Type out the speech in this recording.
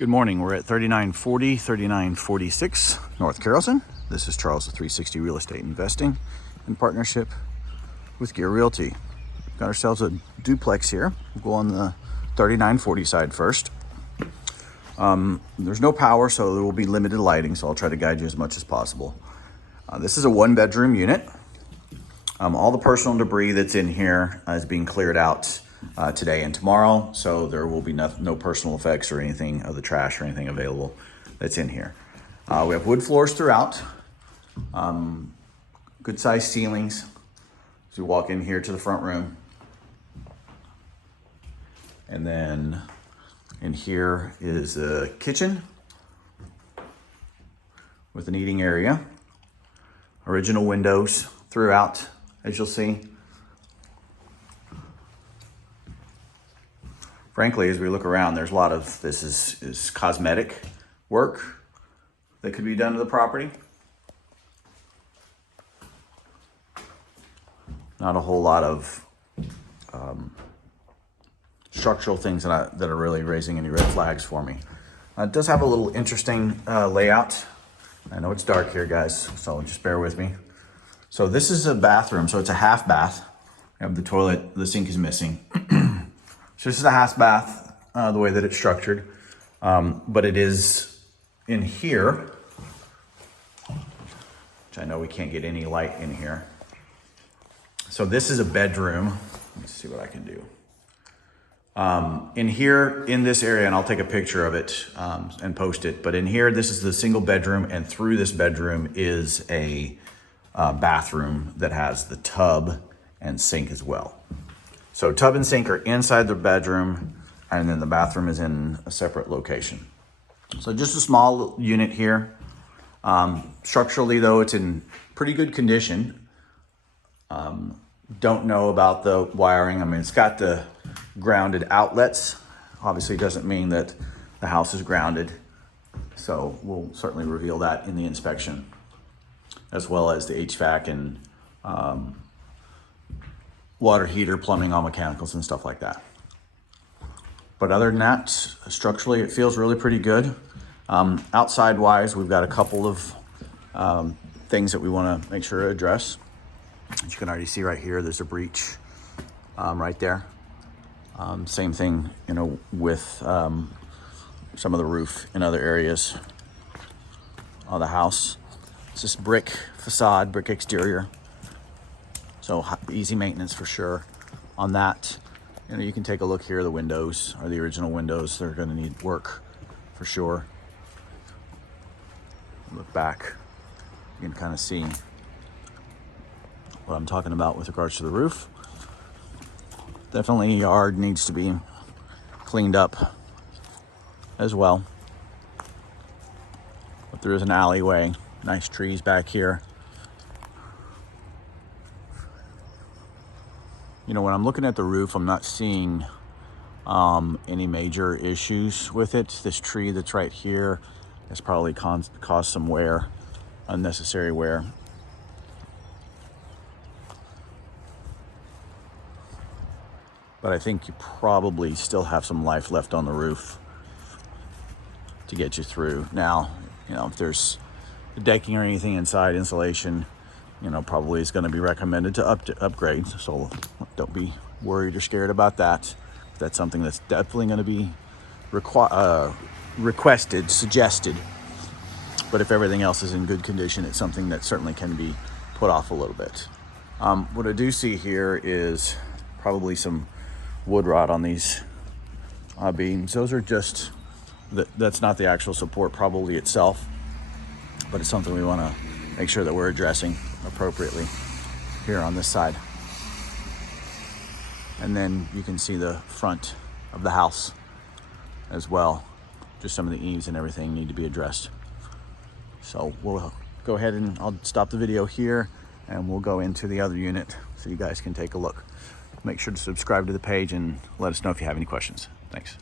Good morning. We're at 3940, 3946 North Carrollton. This is Charles the 360 Real Estate Investing in partnership with Gear Realty. Got ourselves a duplex here. We'll go on the 3940 side first. There's no power, so there will be limited lighting, so I'll try to guide you as much as possible. This is a one-bedroom unit. All the personal debris that's in here is being cleared out today and tomorrow, so there will be no personal effects or anything of the trash or anything available that's in here. We have wood floors throughout, good sized ceilings. As we walk in here to the front room, and then in here is a kitchen with an eating area. Original windows throughout, as you'll see. Frankly, as we look around, there's a lot of, this is cosmetic work that could be done to the property. Not a whole lot of structural things that are really raising any red flags for me. It does have a little interesting layout. I know it's dark here, guys, so just bear with me. So this is a bathroom, so it's a half bath. We have the toilet, the sink is missing. So this is a half bath, the way that it's structured. But it is in here, which I know we can't get any light in here. So this is a bedroom. Let's see what I can do. In here, in this area, and I'll take a picture of it and post it, but in here, this is the single bedroom, and through this bedroom is a bathroom that has the tub and sink as well. So tub and sink are inside the bedroom, and then the bathroom is in a separate location. So just a small unit here. Structurally though, it's in pretty good condition. Don't know about the wiring. I mean, it's got the grounded outlets. Obviously doesn't mean that the house is grounded. So we'll certainly reveal that in the inspection, as well as the HVAC and water heater, plumbing, all mechanicals and stuff like that. But other than that, structurally, it feels really pretty good. Outside wise, we've got a couple of things that we want to make sure to address. As you can already see right here, there's a breach right there. Same thing, you know, with some of the roof in other areas of the house. It's just brick facade, brick exterior. So easy maintenance for sure on that. You know, you can take a look here. The windows are the original windows. They're going to need work for sure. Look back, you can kind of see what I'm talking about with regards to the roof. Definitely yard needs to be cleaned up as well. But there is an alleyway, nice trees back here. You know, when I'm looking at the roof, I'm not seeing any major issues with it. This tree that's right here has probably caused some wear, unnecessary wear. But I think you probably still have some life left on the roof to get you through. Now, you know, if there's decking or anything inside, insulation, you know, probably is going to be recommended to upgrade. So don't be worried or scared about that. That's something that's definitely going to be requested, suggested. But if everything else is in good condition, it's something that certainly can be put off a little bit. What I do see here is probably some wood rot on these beams. Those are just, that's not the actual support probably itself, but it's something we want to make sure that we're addressing appropriately here on this side. And then you can see the front of the house as well. Just some of the eaves and everything need to be addressed. So we'll go ahead and I'll stop the video here and we'll go into the other unit so you guys can take a look. Make sure to subscribe to the page and let us know if you have any questions. Thanks.